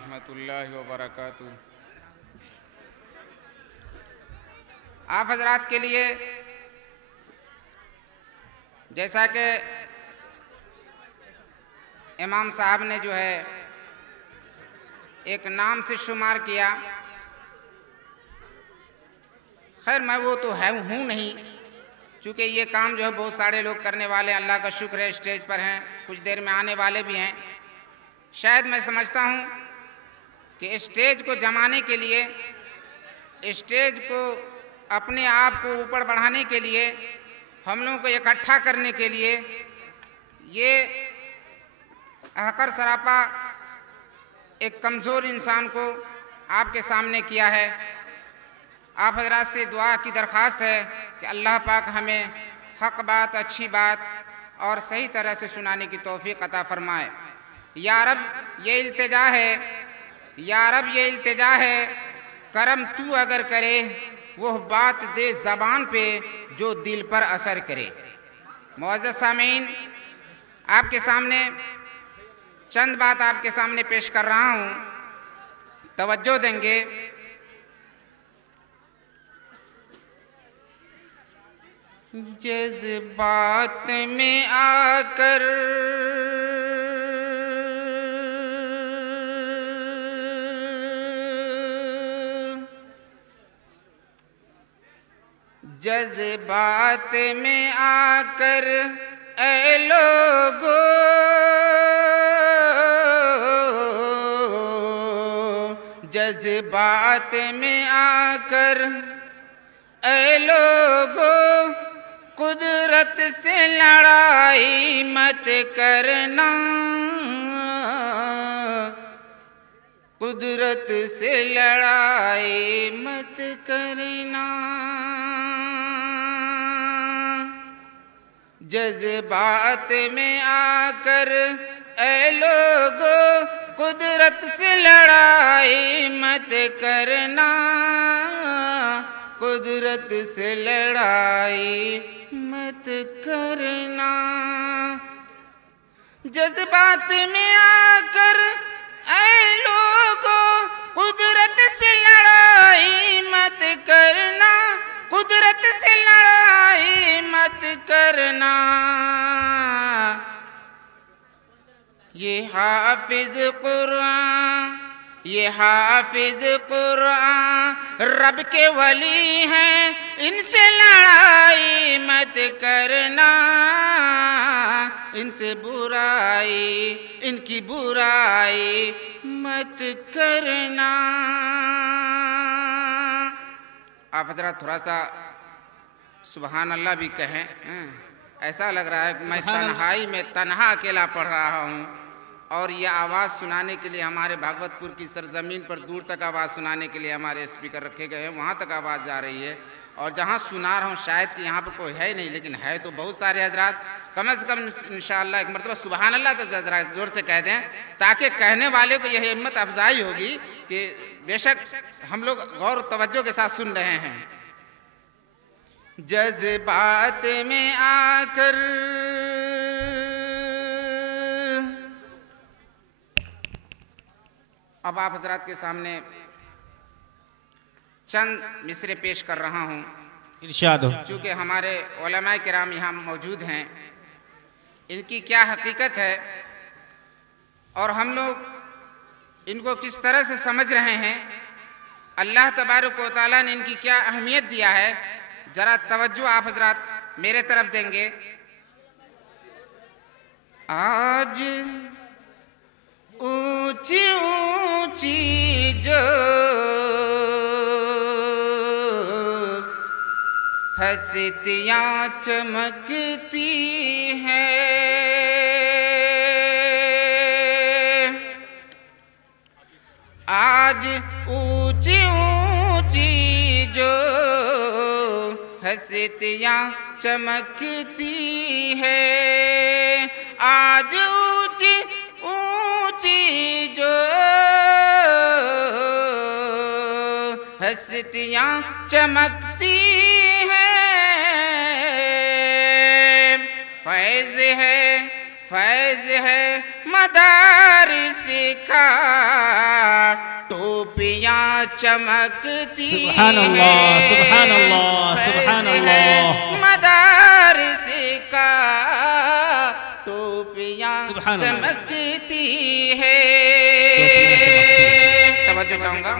रहमतुल्लाहि व बरकातुहू। आप हजरात के लिए जैसा कि इमाम साहब ने जो है एक नाम से शुमार किया, खैर मैं वो तो हूँ नहीं, चूँकि ये काम जो है बहुत सारे लोग करने वाले, अल्लाह का शुक्र है स्टेज पर हैं, कुछ देर में आने वाले भी हैं। शायद मैं समझता हूँ कि स्टेज को जमाने के लिए, स्टेज को अपने आप को ऊपर बढ़ाने के लिए, हम लोगों को इकट्ठा करने के लिए ये हकर सरापा एक कमज़ोर इंसान को आपके सामने किया है। आप हजरात से दुआ की दरख्वास्त है कि अल्लाह पाक हमें हक़ बात, अच्छी बात और सही तरह से सुनाने की तौफीक अता फरमाए। या रब ये इल्तिजा है, या रब ये इल्तिजा है, करम तू अगर करे वो बात दे ज़बान पे जो दिल पर असर करे। मुअज़्ज़ज़ सामीन, आपके सामने चंद बात आपके सामने पेश कर रहा हूँ, तवज्जो देंगे। जज़्बात में आकर जज़्बात में आकर ऐ लोगो जज़्बात में आकर ऐ लोगो कुदरत से लड़ाई मत करना, कुदरत से लड़ाई मत करना। जज़्बात में आकर ऐ लोगो कुदरत से लड़ाई मत करना, कुदरत से लड़ाई मत करना। जज्बात में आकर ऐ लोगो कुदरत से लड़ाई मत करना, कुदरत से लड़ाई मत करना। ये हाफिज कुरान, ये हाफिज कुरान रब के वली हैं, इनसे लड़ाई मत करना, इनसे बुराई, इनकी बुराई मत करना। आप हजरात थोड़ा सा सुबहान अल्लाह भी कहें, ऐसा लग रहा है कि मैं तन्हाई में तन्हा अकेला पढ़ रहा हूँ और ये आवाज़ सुनाने के लिए हमारे भागवतपुर की सरजमीन पर दूर तक आवाज़ सुनाने के लिए हमारे स्पीकर रखे गए हैं, वहाँ तक आवाज़ जा रही है। और जहाँ सुना रहा हूँ शायद कि यहाँ पर कोई है नहीं, लेकिन है तो बहुत सारे हजरात। कम से कम इंशाअल्लाह एक मरतबा सुबहान अल्लाह तो जरा ज़ोर से कह दें, ताकि कहने वाले को यह हिम्मत अफजाई होगी कि बेशक हम लोग गौर तवज्जो के साथ सुन रहे हैं। जज्बात में आकर अब आप हजरात के सामने चंद मिसरे पेश कर रहा हूँ, इरशाद हो। चूँकि हमारे उलमाए किराम यहाँ मौजूद हैं, इनकी क्या हकीकत है और हम लोग इनको किस तरह से समझ रहे हैं, अल्लाह तबारक व तआला ने इनकी क्या अहमियत दिया है, जरा तवज्जो आप हजरात मेरे तरफ देंगे। आज ऊंची ऊंची जो हस्तियाँ चमकती हैं, आज ऊंची ऊंची जो हस्तियाँ चमकती है, आज ऊंची ऊंची जो हस्तियाँ चमकती हैं, फैज़ है फैज है मदारिस का, टोपियां चमकती सुभान अल्लाह, सुभान अल्लाह, सुभान अल्लाह। मदारिस का टोपियां चमकती है। तवज्जो चाहूंगा,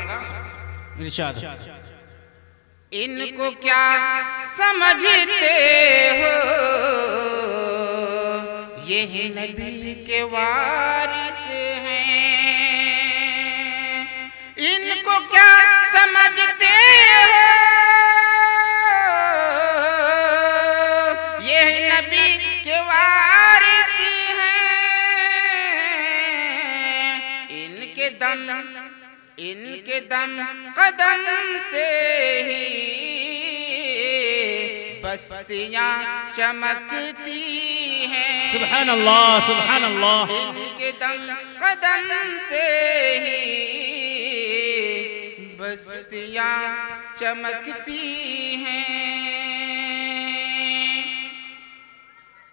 इरशाद। इनको क्या समझते हो, यही नबी के वारिस हैं। इनको क्या समझते हो, यही नबी के वारिस हैं। इनके दम कदम से ही बस्तियां चमकती हैं। सुभान अल्लाह, सुभान अल्लाह। इनके दम कदम से ही बस्तियां चमकती हैं।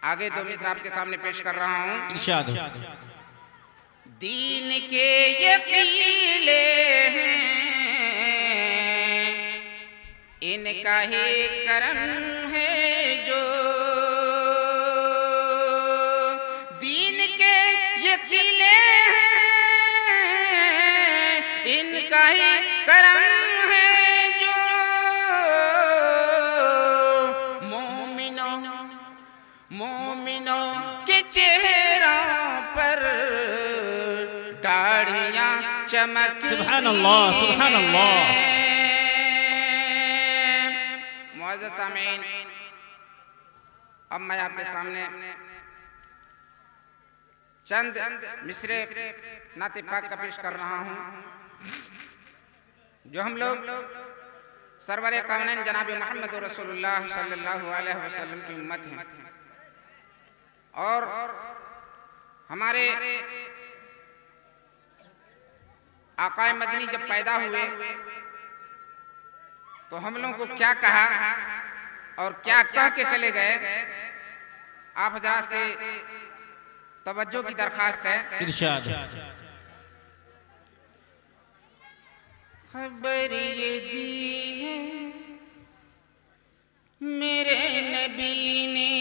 आगे दो मिसरा आपके सामने पेश कर रहा हूं, इरशाद। दीन के ये कीले हैं, इनका ही करम है जो। दीन के ये कीले हैं, इनका ही करम है जो। मोमिनों के चेहरों पर दाढ़ियां चमकती हैं। सुभान अल्लाह, सुभान अल्लाह। मुअज़्ज़ज़ सामीन, अब मैं आपके सामने चंद मिसरे नाते पाक का पेश कर रहा हूं, जो हम लोग सरवरे कौनैन जनाब मोहम्मद रसूलुल्लाह सल्लल्लाहु अलैहि वसल्लम की उम्मत हैं। और हमारे आकाए मदनी जब पैदा हुए तो हम लोगों को क्या कहा और क्या कह के चले गए, आप हजरात से तवज्जो की दरखास्त है। इरशाद। खबर ये दी है मेरे नबी ने,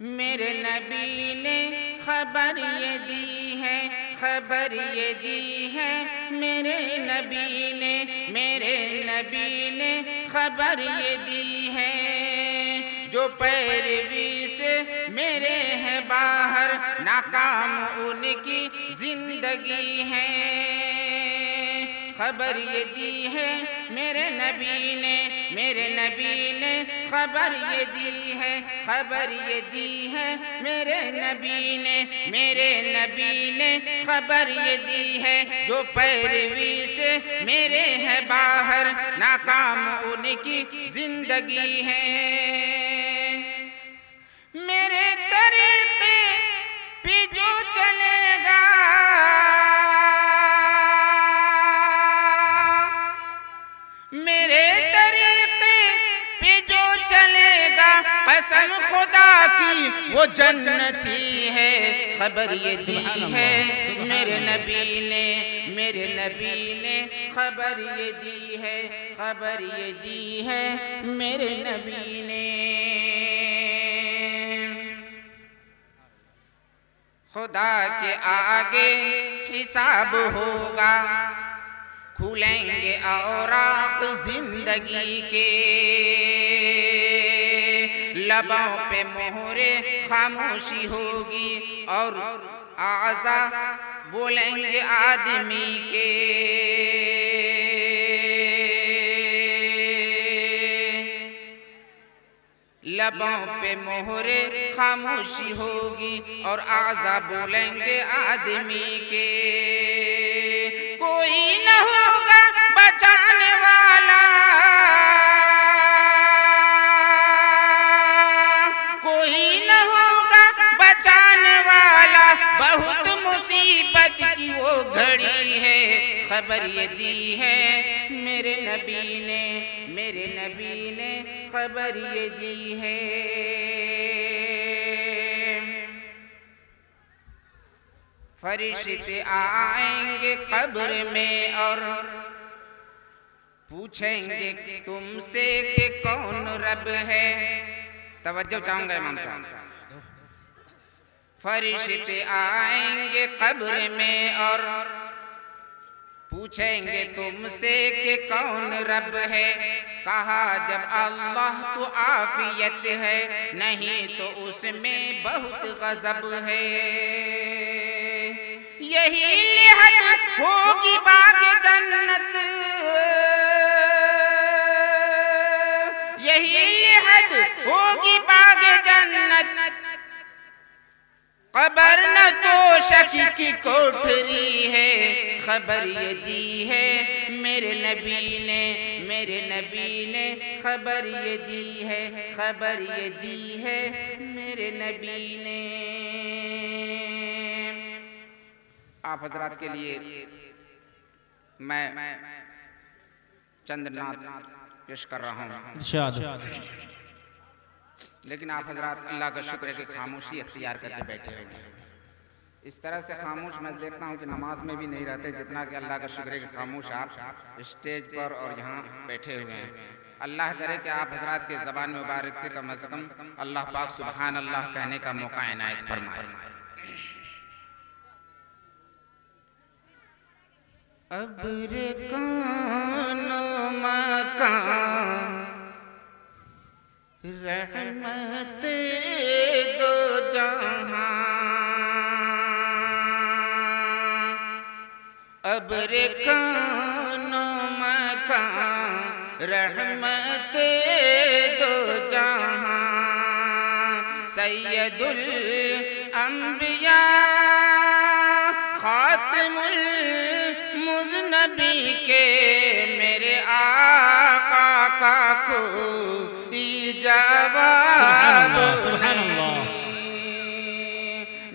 मेरे नबी ने खबर ये दी है, खबर ये दी है मेरे नबी ने, मेरे नबी ने खबर ये दी है। जो पैरवी से मेरे हैं बाहर, नाकाम उनकी जिंदगी है। खबर ये दी है मेरे नबी ने, मेरे नबी ने खबर ये दी है, खबर ये दी है मेरे नबी ने, मेरे नबी ने खबर ये दी है। जो पैरवी से मेरे है बाहर, नाकाम उनकी जिंदगी है। मेरे तरीके पे जो चलेगा, मेरे तरीके पे जो चलेगा, कसम खुदा की वो जन्नती है। खबर ये दी है मेरे नबी ने, मेरे नबी ने खबर ये दी है, खबर ये दी है मेरे नबी ने। खुदा के आगे हिसाब होगा, खुलेंगे औराक जिंदगी के, लबों पे मोहरे खामोशी होगी और आज़ा बोलेंगे आदमी के। लबों पे मोहरे खामोशी होगी और आज़ा बोलेंगे आदमी के। कोई न होगा बचाने वाला, कोई न होगा बचाने वाला, बहुत मुसीबत की वो घड़ी है। खबर ये दी है, मेरे नबी ने खबर ये दी है। फरिश्ते आएंगे कब्र में और पूछेंगे तुमसे कि कौन रब है। तवज्जो चाहूंगा इमाम साहब। फरिश्ते आएंगे कब्र में और पूछेंगे तुमसे कि कौन रब है। कहा जब अल्लाह तो आफियत है, नहीं तो उसमें बहुत गज़ब है। यही लिहद होगी बाग जन्नत, यही लिहद होगी बाग जन्नत। खबर न तो शक की कोठरी है, खबर ये दी है मेरे नबी ने खबर ये दी है, खबर ये दी है मेरे नबी ने। आप हजरात के लिए मैं चंद नात पेश कर रहा हूँ, लेकिन आप हजरात अल्लाह का शुक्र है कि खामोशी अख्तियार करके बैठे हुए हैं। इस तरह से खामोश मैं देखता हूँ कि नमाज में भी नहीं रहते, जितना कि अल्लाह का शुक्र है कि खामोश आप स्टेज पर और यहाँ बैठे हुए हैं। अल्लाह करे कि आप हजरात के ज़बान मुबारक से कम अल्लाह पाक सुबहान अल्लाह कहने का मौका इनायत फरमाए। अब्र कानो मकान रहमत दो जहां, अब्र कानो मकान रहमत दो जहां। सैयदुल अंबिया खातिमुल मुज़नबी के मेरे आका का कोई जवाब नहीं,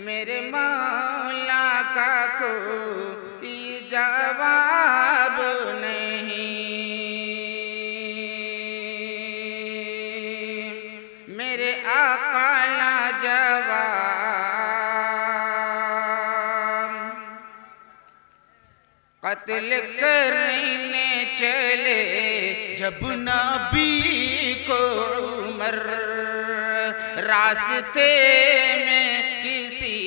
मेरे मौला का कोई जवाब नहीं। मेरे आका ला जवाब। कत्ल करने चले जब नबी को उमर, रास्ते में किसी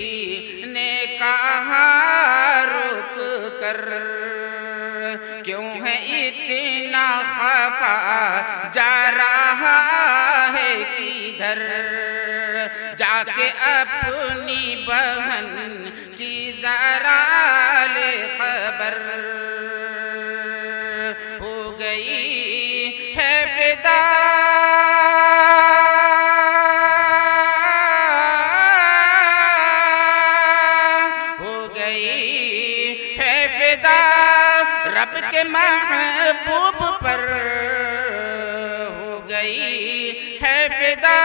ने कहा रुक कर, क्यों है इतना खफा जा रहा है किधर। जाके अपनी बहन की जरा ले खबर, हो गई है फिदा रब के महबूब पर, हो गई है फिदा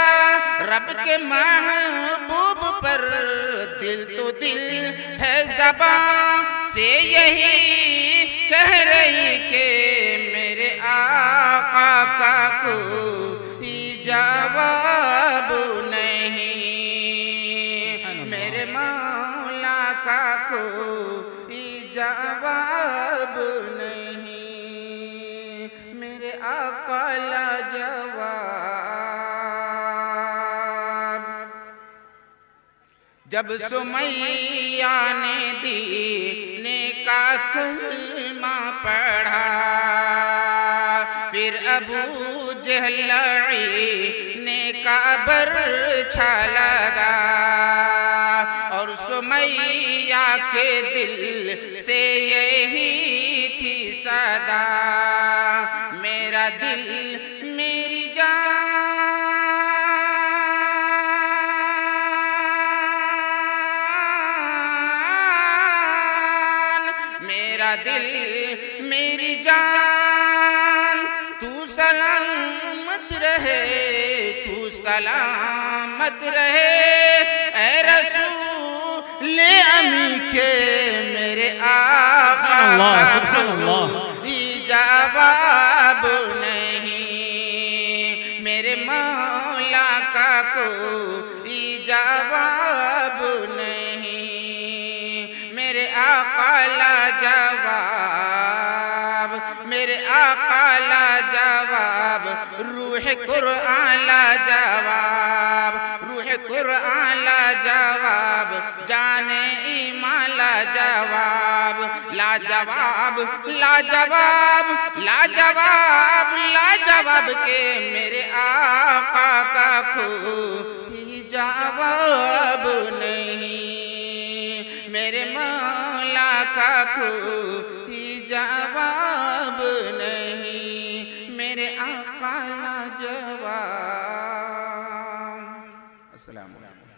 रब के महबूब पर। दिल तो दिल है ज़बां से यही कह रही कि मेरे आका का कोई जवाब नहीं, मेरे मौला का कोई जवाब नहीं, मेरे आका ला जवाब। जब सुमैया ने दीने का कलमा पढ़ा, फिर अबू जहल ने का बरछा लगा, और सुमैया के दिल से यही थी सदा, मेरा दिल मेरी जान, मेरा दिल मेरी जान, तू सलामत रहे, तू सलामत रहे ऐ रसूल अमी के मेरे आका का कुरआन ला जवाब, रूह कुरआन ला जवाब, जाने ईमान ला जवाब, ला जवाब ला जवाब ला जवाब ला जवाब के मेरे आका का कोई जवाब नहीं, मेरे मौला का कोई जवाब नहीं, मेरे आका ला जवाब। अस्सलाम वालेकुम।